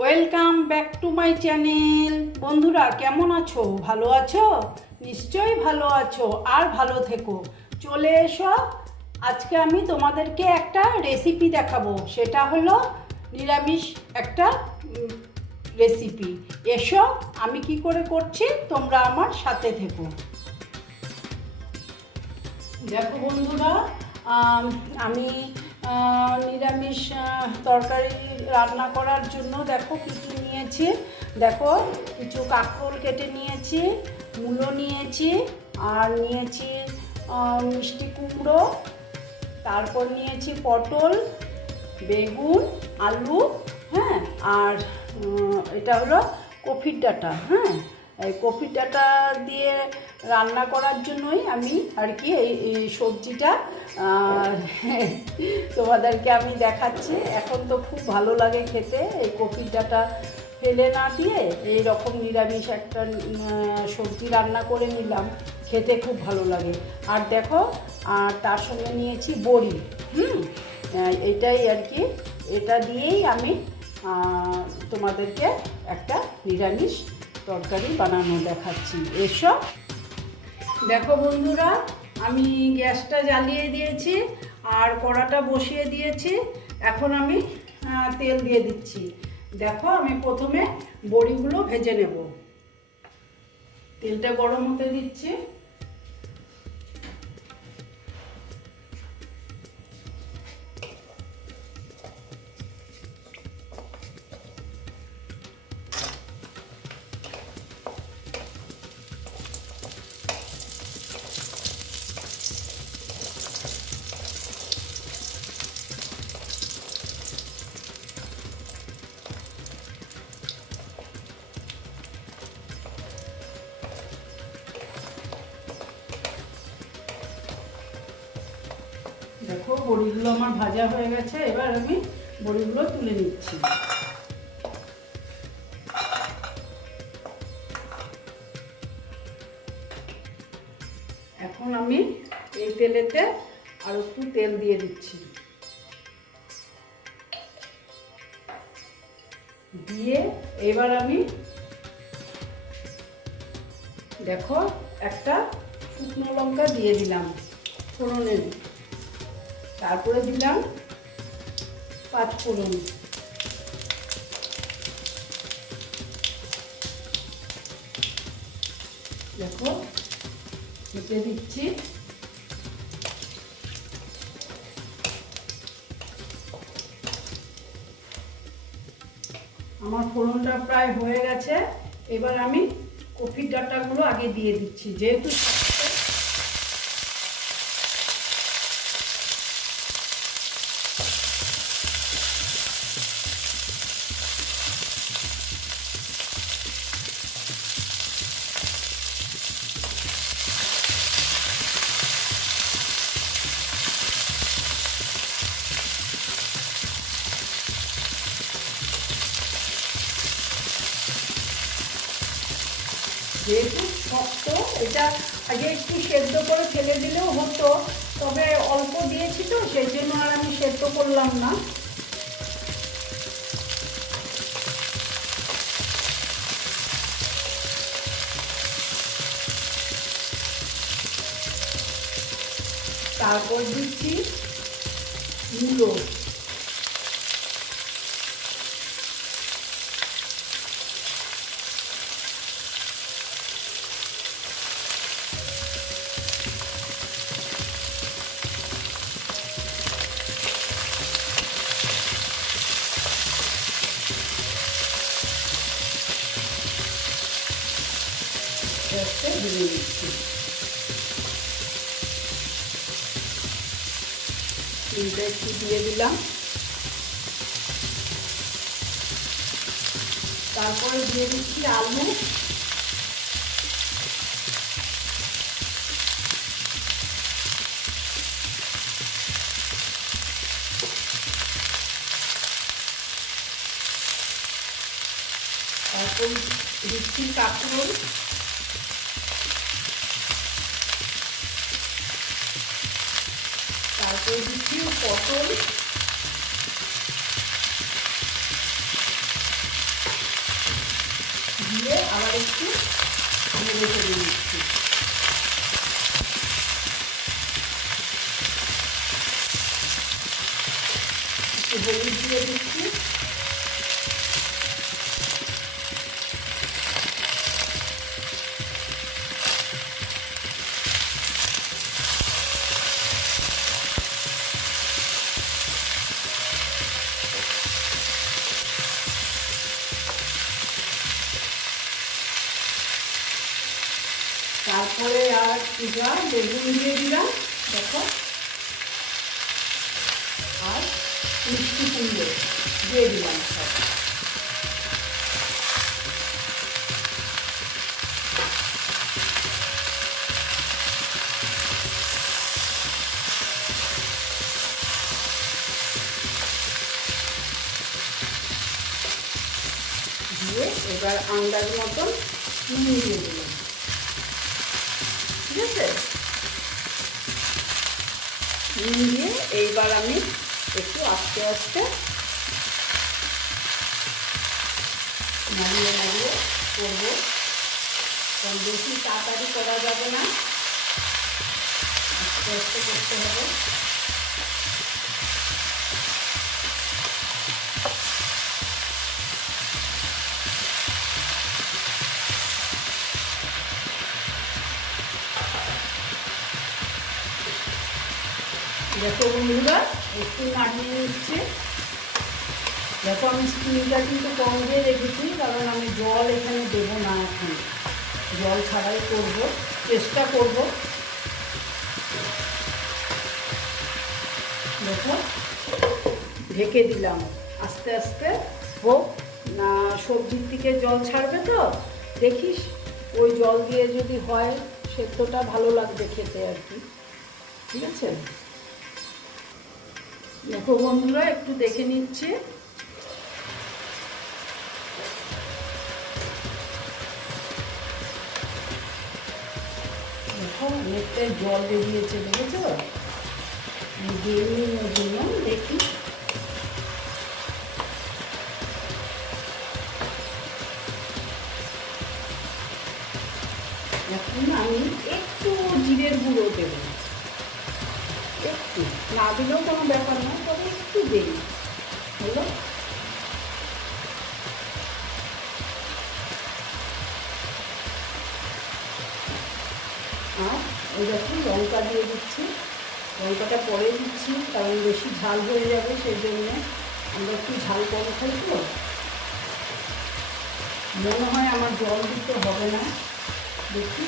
Welcome back to my channel বন্ধুরা, কেমন আছো? ভালো আছো? নিশ্চয়ই ভালো আছো, আর ভালো থেকো। চলে এসো। আজকে আমি তোমাদেরকে একটা রেসিপি দেখাবো। সেটা হলো নিরামিষ একটা রেসিপি এসো, আমি কি করে করছি? তোমরা আমার সাথে থেকো। দেখো বন্ধুরা আমি নিরামিষ তরকারি রান্না করার জন্য দেখো কী কী নিয়েছি। দেখো, কিছু কাঁকরোল কেটে নিয়েছি, মূলো নিয়েছি, আর নিয়েছি মিষ্টি কুমড়ো, তারপর নিয়েছি পটল, বেগুন, আলু হ্যাঁ আর এটা হলো কফির ডাঁটা হ্যাঁ। এই কফির ডাঁটা দিয়ে রান্না করার জন্যই আমি আর কি এই সবজিটা তোমাদেরকে আমি দেখাচ্ছি। এখন তো খুব ভালো লাগে খেতে। এই কফির ডাঁটা ফেলে না দিয়ে এই রকম নিরামিষ একটা সবজি রান্না করে নিলাম। খেতে খুব ভালো লাগে। আর দেখো, আর তার সঙ্গে নিয়েছি বড়ি। হুম এটাই আর কি। এটা দিয়েই আমি তোমাদেরকে একটা নিরামিষ তরকারি বানানো দেখাচ্ছি। এসো। দেখো বন্ধুরা, আমি গ্যাসটা জ্বালিয়ে দিয়েছি আর কড়াটা বসিয়ে দিয়েছি। এখন আমি তেল দিয়ে দিচ্ছি। দেখো, আমি প্রথমে বড়িগুলো ভেজে নেব। তেলটা গরম হতে দিচ্ছি। দেখো, বড়িগুলো আমার ভাজা হয়ে গেছে, এবার আমি বড়িগুলো তুলে নিচ্ছি। এখন আমি এই তেলেতে আর একটু তেল দিয়ে দিচ্ছি। দিয়ে এবার আমি দেখো একটা শুকনো লঙ্কা দিয়ে দিলাম ফোড়নের। তারপরে দিলাম পাঁচ ফোড়ন। দেখো কেটে দিচ্ছি। আমার ফোড়নটা প্রায় হয়ে গেছে। এবার আমি কফির ডাঁটাগুলো আগে দিয়ে দিচ্ছি। যেহেতু যেহেতু শক্ত, এটা আগে একটু সেদ্ধ করে ফেলে দিলেও হতো, তবে অল্প দিয়েছি তো, সেই জন্য আর আমি সেদ্ধ করলাম না। তারপর দিচ্ছি মূলো হচ্ছে দিয়ে দিচ্ছি। তিনটা একটু দিয়ে দিলাম। তারপরে দিয়ে দিচ্ছি আলু। তারপর দিচ্ছি কাঁকরোল তারপর পটল। দিয়ে আবার একটু নেড়ে করে নিচ্ছি একটু হলুদ দিয়ে দিচ্ছি। পূজা বেগুন দিয়ে দিলাম, দেখো। আর মিষ্টি কুমড়ো দিয়ে দিলাম সব। দিয়ে এবার আন্দাজ মতন নুন দিয়ে দিলাম ঠিক আছে নুন দিয়ে এইবার আমি একটু আস্তে আস্তে নাড়িয়ে নাড়িয়ে করব। কারণ বেশি তাড়াতাড়ি করা যাবে না। আস্তে আস্তে করতে হবে। দেখো বন্ধুরা, একটু নাড়িয়ে নিচ্ছে। দেখো আমি স্টিমটা কিন্তু কম দিয়ে রেখেছি, কারণ আমি জল এখানে দেবো না এখন। জল ছাড়াই করব, চেষ্টা করব। দেখো, ঢেকে দিলাম। আস্তে আস্তে হোক, না, সবজির থেকে জল ছাড়বে তো? দেখিস, ওই জল দিয়ে যদি হয়, সেদ্ধটা ভালো লাগবে খেতে আর কি। ঠিক আছে? দেখো বন্ধুরা, একটু দেখে নিচ্ছে। দেখো অনেকটাই জল বেরিয়েছে, দেখেছ? দেখি। এখন আমি একটু জিরের গুঁড়ো দেবো। একটু, না দিলেও কোনো ব্যাপার না তবে একটু দেই হলো? আর ওই রকম লঙ্কা দিয়ে দিচ্ছি। লঙ্কাটা পরে দিচ্ছি, কারণ বেশি ঝাল হয়ে যাবে, সেই জন্যে আমরা একটু ঝাল কম খাই তো। মনে হয় আমার জল দিতে হবে না। দেখি।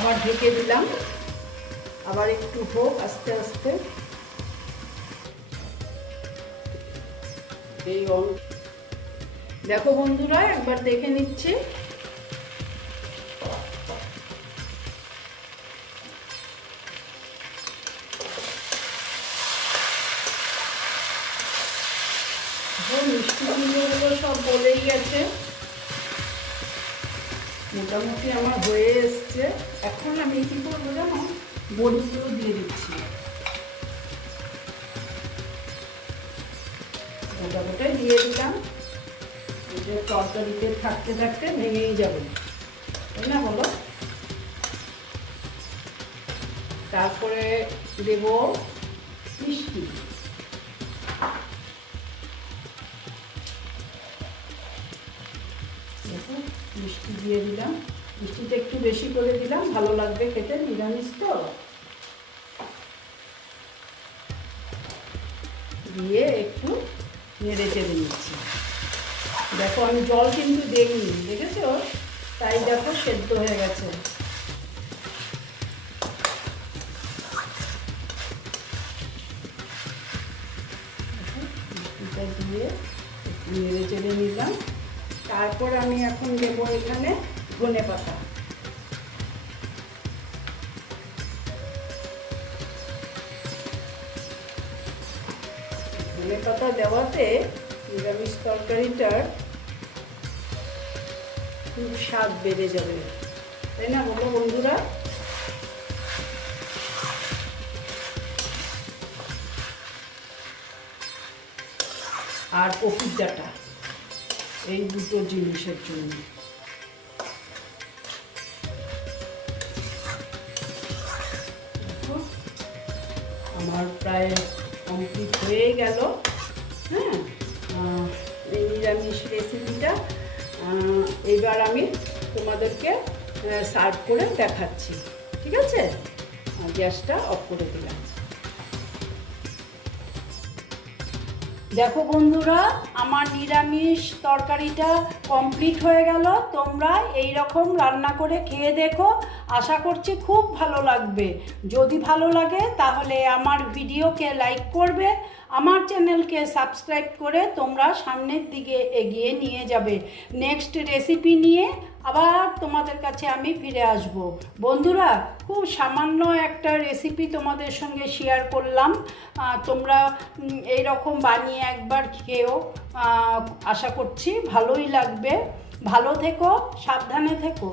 আবার ঢেকে দিলাম। আবার একটু হোক আস্তে আস্তে। এই দেখো বন্ধুরা একবার দেখে নিচ্ছি ও, মিষ্টি কুমড়োগুলো সব বলেই গেছে মোটামুটি আমার হয়ে এসছে। এখন আমি কি করব জানো? বড়িগুলো দিয়ে দিচ্ছি। গোটা গোটাই দিয়ে দিলাম। তরকারিতে থাকতে থাকতে ভেঙেই যাবে। তাই না বলো? তারপরে দেব মিষ্টি। মিষ্টি দিয়ে দিলাম। মিষ্টিটা একটু বেশি করে দিলাম, ভালো লাগবে খেতে, নিরামিষ তো। দিয়ে একটু নেড়ে চেড়ে নিচ্ছি। দেখো, আমি জল কিন্তু দেখিনি দেখেছ? তাই দেখো, সেদ্ধ হয়ে গেছে। দিয়ে নেড়ে চেড়ে নিলাম। তারপর আমি এখন দেবো এখানে ধনে পাতা। ধনে পাতা দেওয়াতে নিরামিষ তরকারিটার খুব স্বাদ বেড়ে যাবে। তাই না বলো বন্ধুরা? আর ডাটা, এই দুটো জিনিসের জন্য। আমার প্রায় কমপ্লিট হয়ে গেল। হ্যাঁ? এই নিরামিষ রেসিপিটা এবার আমি তোমাদেরকে সার্ভ করে দেখাচ্ছি। ঠিক আছে? গ্যাসটা অফ করে দিলাম। দেখো বন্ধুরা, আমার নিরামিষ তরকারিটা কমপ্লিট হয়ে গেল। তোমরা এই রকম রান্না করে খেয়ে দেখো। আশা করছি খুব ভালো লাগবে। যদি ভালো লাগে, তাহলে আমার ভিডিওকে লাইক করবে, আমার চ্যানেলকে সাবস্ক্রাইব করে তোমরা সামনের দিকে এগিয়ে নিয়ে যাবে। নেক্সট রেসিপি নিয়ে আবার তোমাদের কাছে আমি ফিরে আসব। বন্ধুরা, খুব সামান্য একটা রেসিপি তোমাদের সঙ্গে শেয়ার করলাম। তোমরা এই রকম বানিয়ে একবার খেয়েও আশা করছি ভালোই লাগবে। ভালো থেকো, সাবধানে থেকো।